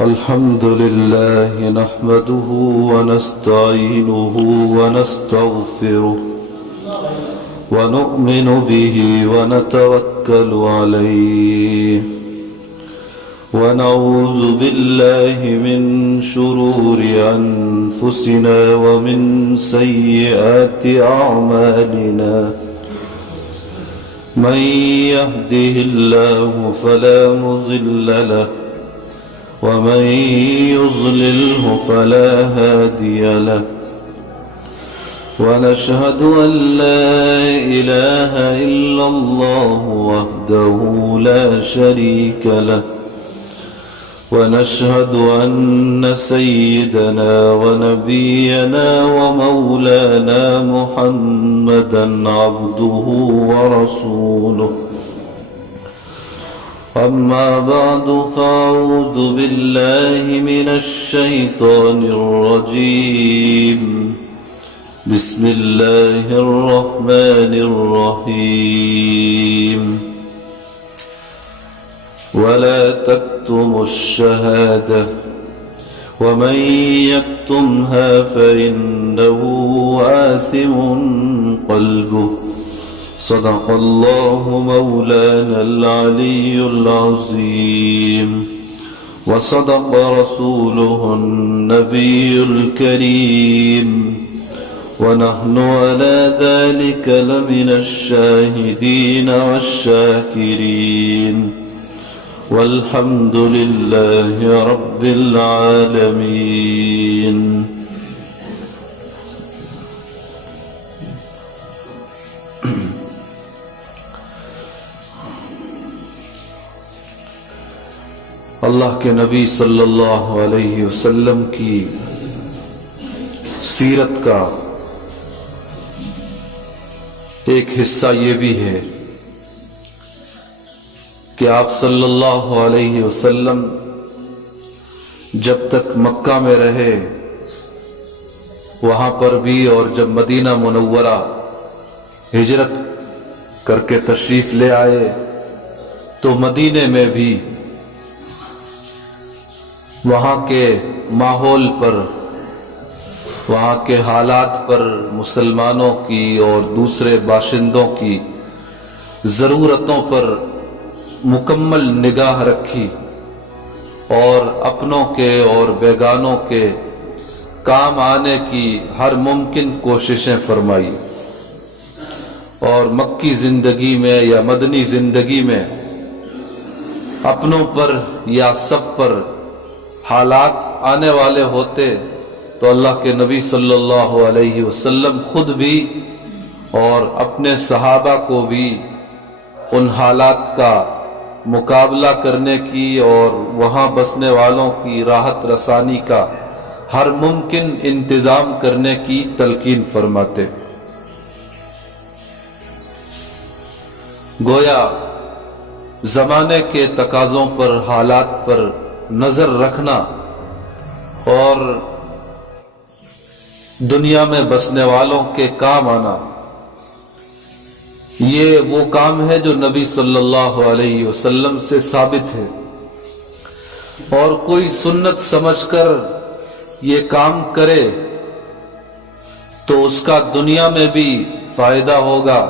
الحمد لله نحمده ونستعينه ونستغفره ونؤمن به ونتوكل عليه ونعوذ بالله من شرور أنفسنا ومن سيئات أعمالنا من يهده الله فلا مضل له ومن يضلله فلا هادي له ونشهد أن لا إله إلا الله وحده لا شريك له ونشهد أن سيدنا ونبينا ومولانا محمدا عبده ورسوله أما بعد فأعوذ بالله من الشيطان الرجيم بسم الله الرحمن الرحيم ولا تكتموا الشهادة ومن يكتمها فإنه آثم قلبه صدق الله مولانا العلي العظيم وصدق رسوله النبي الكريم ونحن على ذلك لمن الشاهدين والشاكرين والحمد لله رب العالمين. اللہ کے نبی صلی اللہ علیہ وسلم کی سیرت کا ایک حصہ یہ بھی ہے کہ آپ صلی اللہ علیہ وسلم جب تک مکہ میں رہے وہاں پر بھی، اور جب مدینہ منورہ ہجرت کر کے تشریف لے آئے تو مدینے میں بھی وہاں کے ماحول پر، وہاں کے حالات پر مسلمانوں کی اور دوسرے باشندوں کی ضرورتوں پر مکمل نگاہ رکھی اور اپنوں کے اور بیگانوں کے کام آنے کی ہر ممکن کوششیں فرمائی. اور مکی زندگی میں یا مدنی زندگی میں اپنوں پر یا سب پر حالات آنے والے ہوتے تو اللہ کے نبی صلی اللہ علیہ وسلم خود بھی اور اپنے صحابہ کو بھی ان حالات کا مقابلہ کرنے کی اور وہاں بسنے والوں کی راحت رسانی کا ہر ممکن انتظام کرنے کی تلقین فرماتے. گویا زمانے کے تقاضوں پر، حالات پر نظر رکھنا اور دنیا میں بسنے والوں کے کام آنا، یہ وہ کام ہے جو نبی صلی اللہ علیہ وسلم سے ثابت ہے. اور کوئی سنت سمجھ کر یہ کام کرے تو اس کا دنیا میں بھی فائدہ ہوگا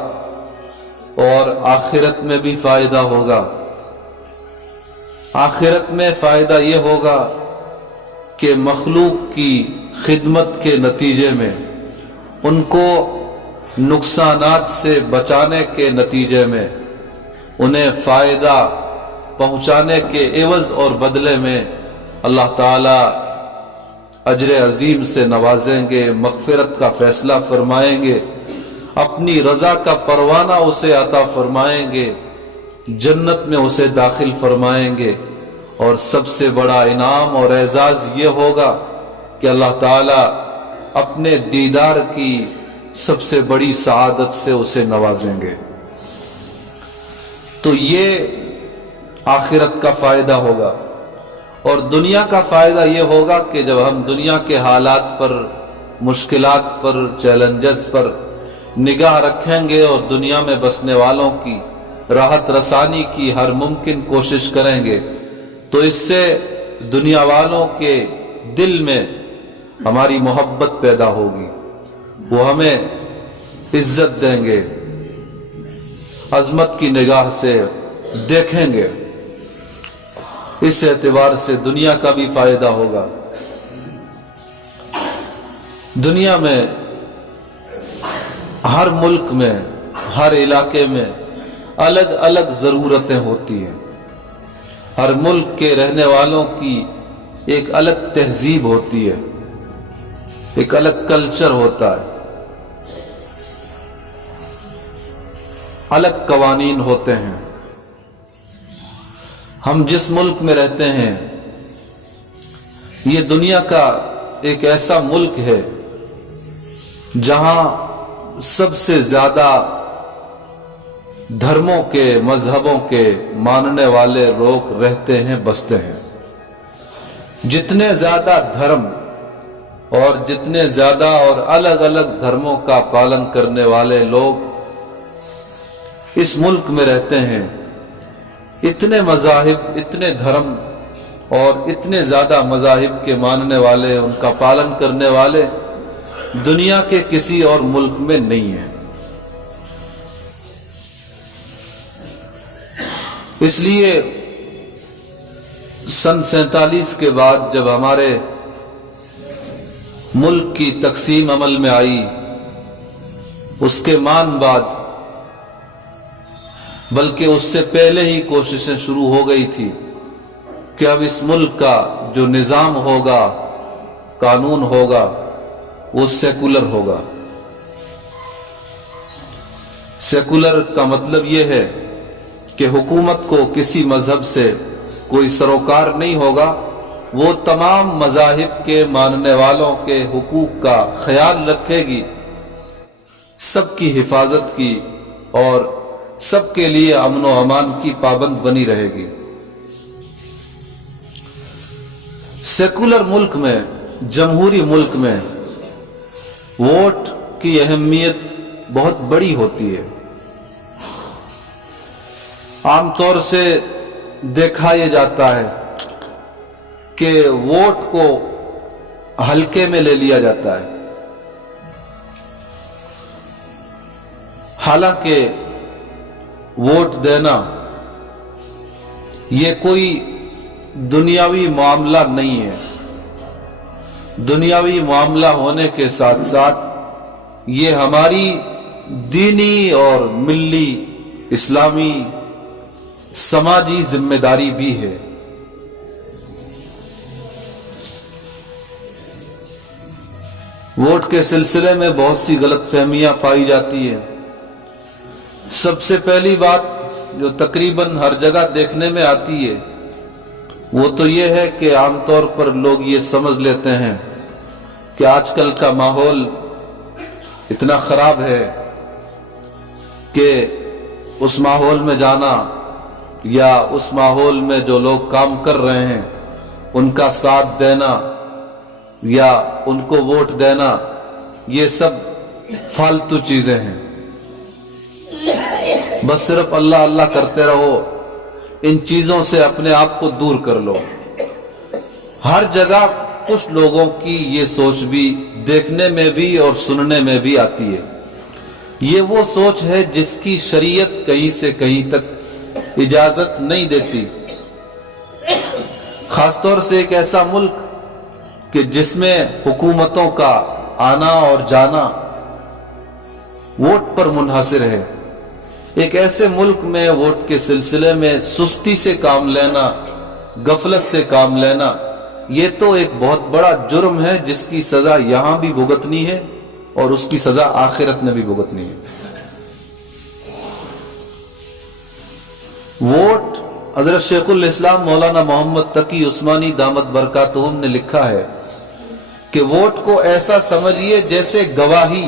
اور آخرت میں بھی فائدہ ہوگا. آخرت میں فائدہ یہ ہوگا کہ مخلوق کی خدمت کے نتیجے میں ان کو نقصانات سے بچانے کے نتیجے میں انہیں فائدہ پہنچانے کے عوض اور بدلے میں اللہ تعالی اجر عظیم سے نوازیں گے، مغفرت کا فیصلہ فرمائیں گے، اپنی رضا کا پروانہ اسے عطا فرمائیں گے، جنت میں اسے داخل فرمائیں گے. اور سب سے بڑا انعام اور اعزاز یہ ہوگا کہ اللہ تعالی اپنے دیدار کی سب سے بڑی سعادت سے اسے نوازیں گے. تو یہ آخرت کا فائدہ ہوگا. اور دنیا کا فائدہ یہ ہوگا کہ جب ہم دنیا کے حالات پر، مشکلات پر، چیلنجز پر نگاہ رکھیں گے اور دنیا میں بسنے والوں کی راحت رسانی کی ہر ممکن کوشش کریں گے تو اس سے دنیا والوں کے دل میں ہماری محبت پیدا ہوگی، وہ ہمیں عزت دیں گے، عظمت کی نگاہ سے دیکھیں گے۔ اس اعتبار سے دنیا کا بھی فائدہ ہوگا۔ دنیا میں ہر ملک میں، ہر علاقے میں الگ الگ ضرورتیں ہوتی ہیں۔ ہر ملک کے رہنے والوں کی ایک الگ تہذیب ہوتی ہے، ایک الگ کلچر ہوتا ہے، الگ قوانین ہوتے ہیں۔ ہم جس ملک میں رہتے ہیں یہ دنیا کا ایک ایسا ملک ہے جہاں سب سے زیادہ دھرموں کے، مذہبوں کے ماننے والے لوگ رہتے ہیں، بستے ہیں۔ جتنے زیادہ دھرم اور جتنے زیادہ اور الگ الگ دھرموں کا پالن کرنے والے لوگ اس ملک میں رہتے ہیں، اتنے مذاہب، اتنے دھرم اور اتنے زیادہ مذاہب کے ماننے والے، ان کا پالن کرنے والے دنیا کے کسی اور ملک میں نہیں ہیں۔ اس لیے سن 47 کے بعد جب ہمارے ملک کی تقسیم عمل میں آئی، اس کے مان بعد، بلکہ اس سے پہلے ہی کوششیں شروع ہو گئی تھی کہ اب اس ملک کا جو نظام ہوگا، قانون ہوگا، وہ سیکولر ہوگا۔ سیکولر کا مطلب یہ ہے کہ حکومت کو کسی مذہب سے کوئی سروکار نہیں ہوگا، وہ تمام مذاہب کے ماننے والوں کے حقوق کا خیال رکھے گی، سب کی حفاظت کی اور سب کے لیے امن و امان کی پابند بنی رہے گی۔ سیکولر ملک میں، جمہوری ملک میں ووٹ کی اہمیت بہت بڑی ہوتی ہے۔ عام طور سے دیکھا یہ جاتا ہے کہ ووٹ کو ہلکے میں لے لیا جاتا ہے، حالانکہ ووٹ دینا یہ کوئی دنیاوی معاملہ نہیں ہے۔ دنیاوی معاملہ ہونے کے ساتھ ساتھ یہ ہماری دینی اور ملی، اسلامی، سماجی ذمہ داری بھی ہے۔ ووٹ کے سلسلے میں بہت سی غلط فہمیاں پائی جاتی ہیں۔ سب سے پہلی بات جو تقریباً ہر جگہ دیکھنے میں آتی ہے وہ تو یہ ہے کہ عام طور پر لوگ یہ سمجھ لیتے ہیں کہ آج کل کا ماحول اتنا خراب ہے کہ اس ماحول میں جانا یا اس ماحول میں جو لوگ کام کر رہے ہیں ان کا ساتھ دینا یا ان کو ووٹ دینا، یہ سب فالتو چیزیں ہیں۔ بس صرف اللہ اللہ کرتے رہو، ان چیزوں سے اپنے آپ کو دور کر لو۔ ہر جگہ کچھ لوگوں کی یہ سوچ بھی دیکھنے میں بھی اور سننے میں بھی آتی ہے۔ یہ وہ سوچ ہے جس کی شریعت کہیں سے کہیں تک اجازت نہیں دیتی، خاص طور سے ایک ایسا ملک کہ جس میں حکومتوں کا آنا اور جانا ووٹ پر منحصر ہے۔ ایک ایسے ملک میں ووٹ کے سلسلے میں سستی سے کام لینا، غفلت سے کام لینا، یہ تو ایک بہت بڑا جرم ہے جس کی سزا یہاں بھی بھگتنی ہے اور اس کی سزا آخرت میں بھی بھگتنی ہے۔ ووٹ، حضرت شیخ الاسلام مولانا محمد تقی عثمانی دامت برکاتہم نے لکھا ہے کہ ووٹ کو ایسا سمجھیے جیسے گواہی،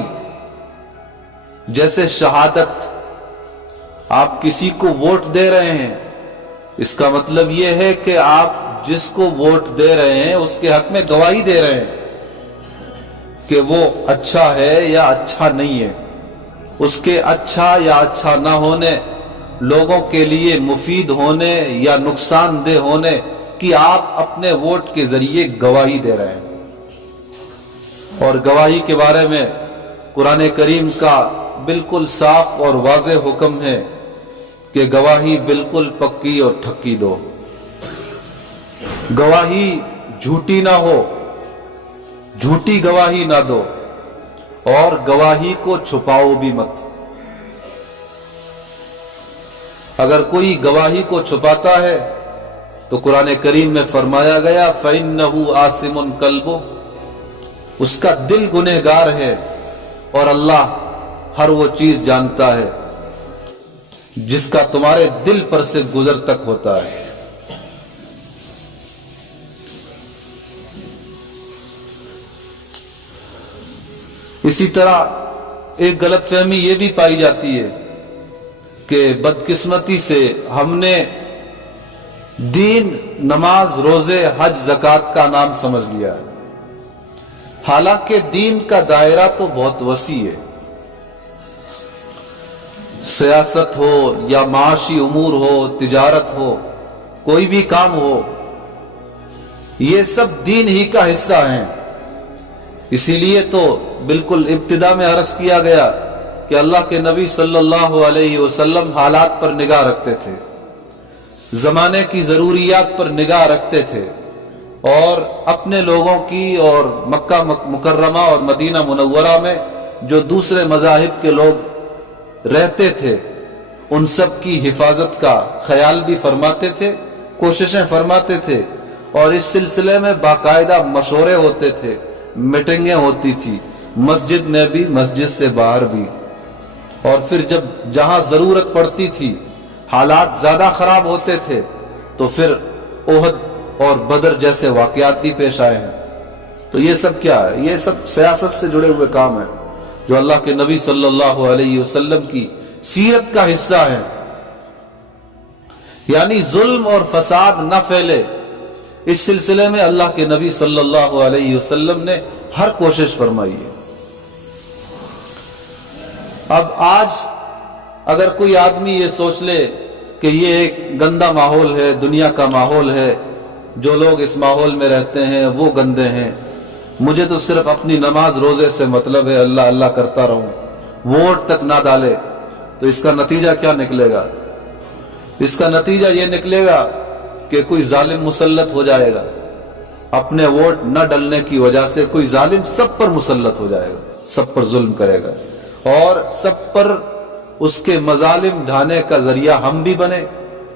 جیسے شہادت۔ آپ کسی کو ووٹ دے رہے ہیں، اس کا مطلب یہ ہے کہ آپ جس کو ووٹ دے رہے ہیں اس کے حق میں گواہی دے رہے ہیں کہ وہ اچھا ہے یا اچھا نہیں ہے۔ اس کے اچھا یا اچھا نہ ہونے، لوگوں کے لیے مفید ہونے یا نقصان دہ ہونے، کہ آپ اپنے ووٹ کے ذریعے گواہی دے رہے ہیں، اور گواہی کے بارے میں قرآن کریم کا بالکل صاف اور واضح حکم ہے کہ گواہی بالکل پکی اور ٹھکی دو، گواہی جھوٹی نہ ہو، جھوٹی گواہی نہ دو، اور گواہی کو چھپاؤ بھی مت۔ اگر کوئی گواہی کو چھپاتا ہے تو قرآن کریم میں فرمایا گیا فَإِنَّهُ آسِمٌ قَلْبُهُ، اس کا دل گنہگار ہے، اور اللہ ہر وہ چیز جانتا ہے جس کا تمہارے دل پر سے گزر تک ہوتا ہے۔ اسی طرح ایک غلط فہمی یہ بھی پائی جاتی ہے کہ بدقسمتی سے ہم نے دین نماز روزے حج زکوٰۃ کا نام سمجھ لیا ہے، حالانکہ دین کا دائرہ تو بہت وسیع ہے۔ سیاست ہو یا معاشی امور ہو، تجارت ہو، کوئی بھی کام ہو، یہ سب دین ہی کا حصہ ہیں۔ اسی لیے تو بالکل ابتدا میں عرض کیا گیا کہ اللہ کے نبی صلی اللہ علیہ وسلم حالات پر نگاہ رکھتے تھے، زمانے کی ضروریات پر نگاہ رکھتے تھے، اور اپنے لوگوں کی اور مکہ مکرمہ اور مدینہ منورہ میں جو دوسرے مذاہب کے لوگ رہتے تھے ان سب کی حفاظت کا خیال بھی فرماتے تھے، کوششیں فرماتے تھے، اور اس سلسلے میں باقاعدہ مشورے ہوتے تھے، میٹنگیں ہوتی تھی، مسجد میں بھی مسجد سے باہر بھی۔ اور پھر جب جہاں ضرورت پڑتی تھی، حالات زیادہ خراب ہوتے تھے، تو پھر احد اور بدر جیسے واقعات بھی پیش آئے ہیں۔ تو یہ سب کیا ہے؟ یہ سب سیاست سے جڑے ہوئے کام ہیں جو اللہ کے نبی صلی اللہ علیہ وسلم کی سیرت کا حصہ ہے، یعنی ظلم اور فساد نہ پھیلے، اس سلسلے میں اللہ کے نبی صلی اللہ علیہ وسلم نے ہر کوشش فرمائی ہے۔ اب آج اگر کوئی آدمی یہ سوچ لے کہ یہ ایک گندا ماحول ہے، دنیا کا ماحول ہے، جو لوگ اس ماحول میں رہتے ہیں وہ گندے ہیں، مجھے تو صرف اپنی نماز روزے سے مطلب ہے، اللہ اللہ کرتا رہوں، ووٹ تک نہ ڈالے، تو اس کا نتیجہ کیا نکلے گا؟ اس کا نتیجہ یہ نکلے گا کہ کوئی ظالم مسلط ہو جائے گا، اپنے ووٹ نہ ڈلنے کی وجہ سے کوئی ظالم سب پر مسلط ہو جائے گا، سب پر ظلم کرے گا، اور سب پر اس کے مظالم ڈھانے کا ذریعہ ہم بھی بنے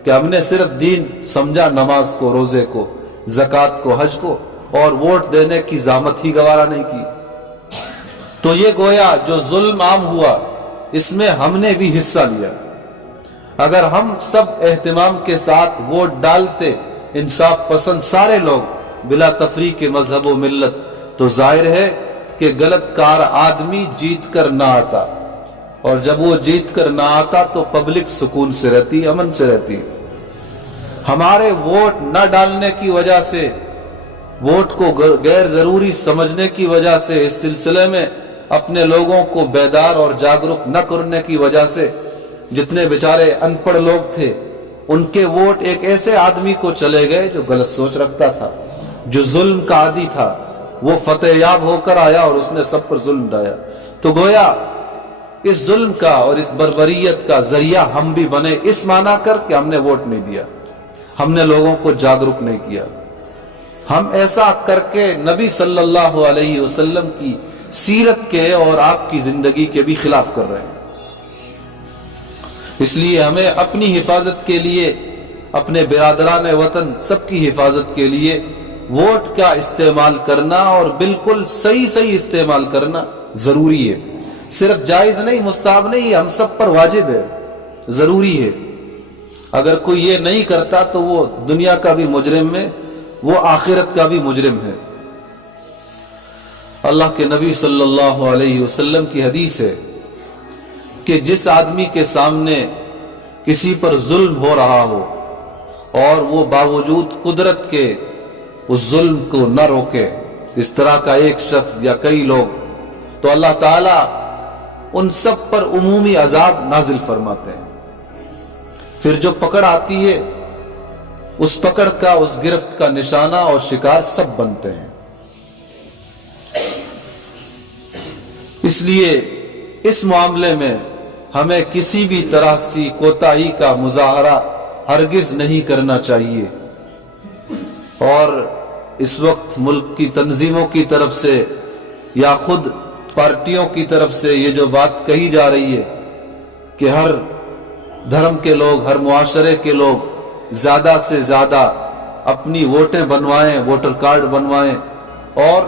کہ ہم نے صرف دین سمجھا، نماز کو، روزے کو، زکوٰۃ کو، حج کو، اور ووٹ دینے کی زحمت ہی گوارا نہیں کی۔ تو یہ گویا جو ظلم عام ہوا اس میں ہم نے بھی حصہ لیا۔ اگر ہم سب اہتمام کے ساتھ ووٹ ڈالتے، انصاف پسند سارے لوگ بلا تفریق مذہب و ملت، تو ظاہر ہے کہ غلط کار آدمی جیت کر نہ آتا، اور جب وہ جیت کر نہ آتا تو پبلک سکون سے رہتی، امن سے رہتی۔ ہمارے ووٹ نہ ڈالنے کی وجہ سے، ووٹ کو غیر ضروری سمجھنے کی وجہ سے، اس سلسلے میں اپنے لوگوں کو بیدار اور جاگرک نہ کرنے کی وجہ سے جتنے بیچارے ان پڑھ لوگ تھے ان کے ووٹ ایک ایسے آدمی کو چلے گئے جو غلط سوچ رکھتا تھا، جو ظلم کا عادی تھا، وہ فتح یاب ہو کر آیا اور اس نے سب پر ظلم ڈایا۔ تو گویا اس ظلم کا اور اس بربریت کا ذریعہ ہم بھی بنے، اس معنی کر کہ ہم نے ووٹ نہیں دیا، ہم نے لوگوں کو جاگرک نہیں کیا، ہم ایسا کر کے نبی صلی اللہ علیہ وسلم کی سیرت کے اور آپ کی زندگی کے بھی خلاف کر رہے ہیں۔ اس لیے ہمیں اپنی حفاظت کے لیے، اپنے برادران وطن سب کی حفاظت کے لیے ووٹ کا استعمال کرنا، اور بالکل صحیح استعمال کرنا ضروری ہے، صرف جائز نہیں، مستحب نہیں، ہم سب پر واجب ہے، ضروری ہے۔ اگر کوئی یہ نہیں کرتا تو وہ دنیا کا بھی مجرم ہے، وہ آخرت کا بھی مجرم ہے۔ اللہ کے نبی صلی اللہ علیہ وسلم کی حدیث ہے کہ جس آدمی کے سامنے کسی پر ظلم ہو رہا ہو اور وہ باوجود قدرت کے اس ظلم کو نہ روکے، اس طرح کا ایک شخص یا کئی لوگ، تو اللہ تعالیٰ ان سب پر عمومی عذاب نازل فرماتے ہیں۔ پھر جو پکڑ آتی ہے اس پکڑ کا, اس گرفت کا نشانہ اور شکار سب بنتے ہیں. اس لیے اس معاملے میں ہمیں کسی بھی طرح سے کوتاہی کا مظاہرہ ہرگز نہیں کرنا چاہیے. اور اس وقت ملک کی تنظیموں کی طرف سے یا خود پارٹیوں کی طرف سے یہ جو بات کہی جا رہی ہے کہ ہر دھرم کے لوگ, ہر معاشرے کے لوگ زیادہ سے زیادہ اپنی ووٹیں بنوائیں, ووٹر کارڈ بنوائیں اور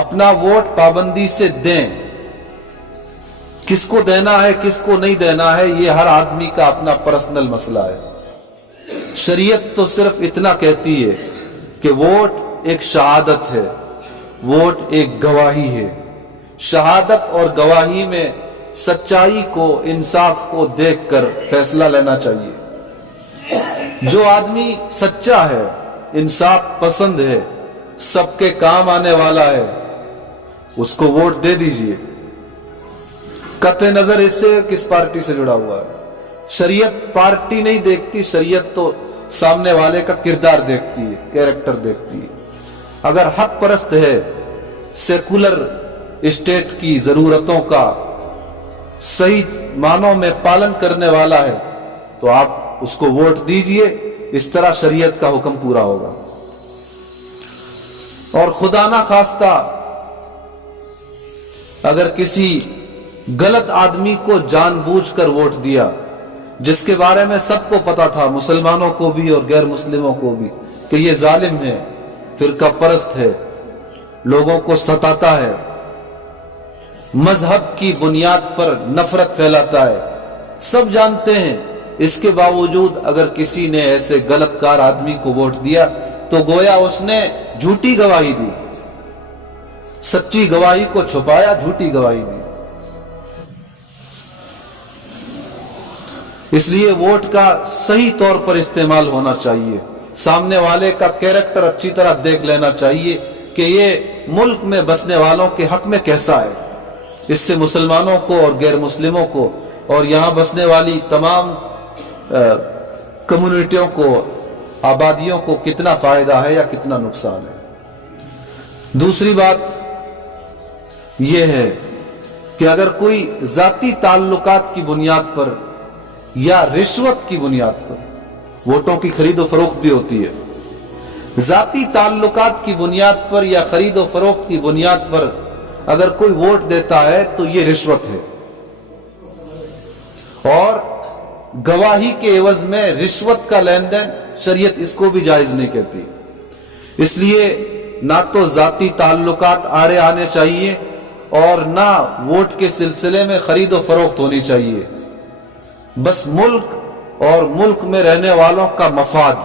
اپنا ووٹ پابندی سے دیں. کس کو دینا ہے, کس کو نہیں دینا ہے, یہ ہر آدمی کا اپنا پرسنل مسئلہ ہے. شریعت تو صرف اتنا کہتی ہے کہ ووٹ ایک شہادت ہے, ووٹ ایک گواہی ہے. شہادت اور گواہی میں سچائی کو, انصاف کو دیکھ کر فیصلہ لینا چاہیے. جو آدمی سچا ہے, انصاف پسند ہے, سب کے کام آنے والا ہے, اس کو ووٹ دے دیجئے, قطع نظر اس سے کس پارٹی سے جڑا ہوا ہے. شریعت پارٹی نہیں دیکھتی, شریعت تو سامنے والے کا کردار دیکھتی ہے, کیریکٹر دیکھتی ہے. اگر حق پرست ہے, سیکولر اسٹیٹ کی ضرورتوں کا صحیح معنوں میں پالن کرنے والا ہے, تو آپ اس کو ووٹ دیجئے. اس طرح شریعت کا حکم پورا ہوگا. اور خدا نہ خواستہ اگر کسی غلط آدمی کو جان بوجھ کر ووٹ دیا, جس کے بارے میں سب کو پتا تھا, مسلمانوں کو بھی اور غیر مسلموں کو بھی, کہ یہ ظالم ہے, فرقہ پرست ہے, لوگوں کو ستاتا ہے, مذہب کی بنیاد پر نفرت پھیلاتا ہے, سب جانتے ہیں. اس کے باوجود اگر کسی نے ایسے غلط کار آدمی کو ووٹ دیا تو گویا اس نے جھوٹی گواہی دی, سچی گواہی کو چھپایا, جھوٹی گواہی دی. اس لیے ووٹ کا صحیح طور پر استعمال ہونا چاہیے. سامنے والے کا کیریکٹر اچھی طرح دیکھ لینا چاہیے کہ یہ ملک میں بسنے والوں کے حق میں کیسا ہے. اس سے مسلمانوں کو اور غیر مسلموں کو اور یہاں بسنے والی تمام کمیونٹیوں کو, آبادیوں کو کتنا فائدہ ہے یا کتنا نقصان ہے. دوسری بات یہ ہے کہ اگر کوئی ذاتی تعلقات کی بنیاد پر یا رشوت کی بنیاد پر, ووٹوں کی خرید و فروخت بھی ہوتی ہے, ذاتی تعلقات کی بنیاد پر یا خرید و فروخت کی بنیاد پر اگر کوئی ووٹ دیتا ہے تو یہ رشوت ہے. اور گواہی کے عوض میں رشوت کا لین دین شریعت اس کو بھی جائز نہیں کہتی. اس لیے نہ تو ذاتی تعلقات آڑے آنے چاہیے اور نہ ووٹ کے سلسلے میں خرید و فروخت ہونی چاہیے. بس ملک اور ملک میں رہنے والوں کا مفاد,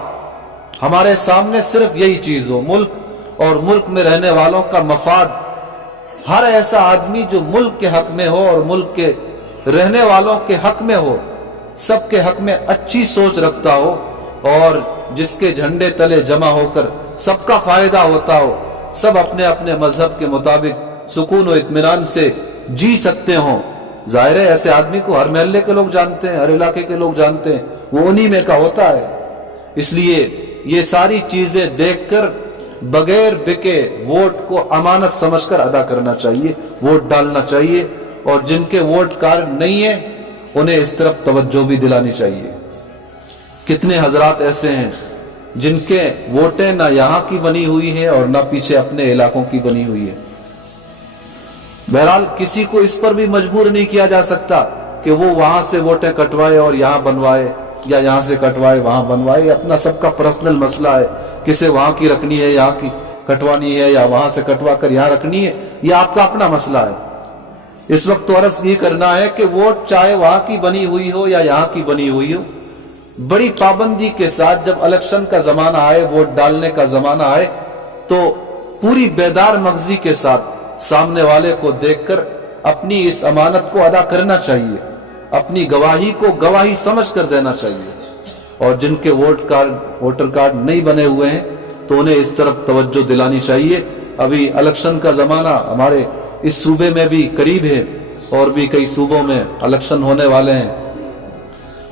ہمارے سامنے صرف یہی چیز ہو, ملک اور ملک میں رہنے والوں کا مفاد. ہر ایسا آدمی جو ملک کے حق میں ہو اور ملک کے رہنے والوں کے حق میں ہو, سب کے حق میں اچھی سوچ رکھتا ہو اور جس کے جھنڈے تلے جمع ہو کر سب کا فائدہ ہوتا ہو, سب اپنے اپنے مذہب کے مطابق سکون و اطمینان سے جی سکتے ہوں. ظاہر ہے ایسے آدمی کو ہر محلے کے لوگ جانتے ہیں, ہر علاقے کے لوگ جانتے ہیں, وہ انہی میں کا ہوتا ہے. اس لیے یہ ساری چیزیں دیکھ کر بغیر بکے ووٹ کو امانت سمجھ کر ادا کرنا چاہیے, ووٹ ڈالنا چاہیے. اور جن کے ووٹ کارڈ نہیں ہیں انہیں اس طرف توجہ بھی دلانی چاہیے. کتنے حضرات ایسے ہیں جن کے ووٹیں نہ یہاں کی بنی ہوئی ہیں اور نہ پیچھے اپنے علاقوں کی بنی ہوئی ہے. بہرحال کسی کو اس پر بھی مجبور نہیں کیا جا سکتا کہ وہ وہاں سے ووٹیں کٹوائے اور یہاں بنوائے, یا یہاں سے کٹوائے وہاں بنوائے. اپنا سب کا پرسنل مسئلہ ہے, کسے وہاں کی رکھنی ہے, یہاں کی کٹوانی ہے, یا وہاں سے کٹوا کر یہاں رکھنی ہے, یہ آپ کا اپنا مسئلہ ہے. اس وقت تو عرض یہ کرنا ہے کہ ووٹ چاہے وہاں کی بنی ہوئی ہو یا یہاں کی بنی ہوئی ہو, بڑی پابندی کے ساتھ جب الیکشن کا زمانہ آئے, ووٹ ڈالنے کا زمانہ آئے, تو پوری بیدار مغزی کے ساتھ سامنے والے کو دیکھ کر اپنی اس امانت کو ادا کرنا چاہیے, اپنی گواہی کو گواہی سمجھ کر دینا چاہیے. اور جن کے ووٹر کارڈ نہیں بنے ہوئے ہیں تو انہیں اس طرف توجہ دلانی چاہیے. ابھی الیکشن کا زمانہ ہمارے اس صوبے میں بھی قریب ہے اور بھی کئی صوبوں میں الیکشن ہونے والے ہیں,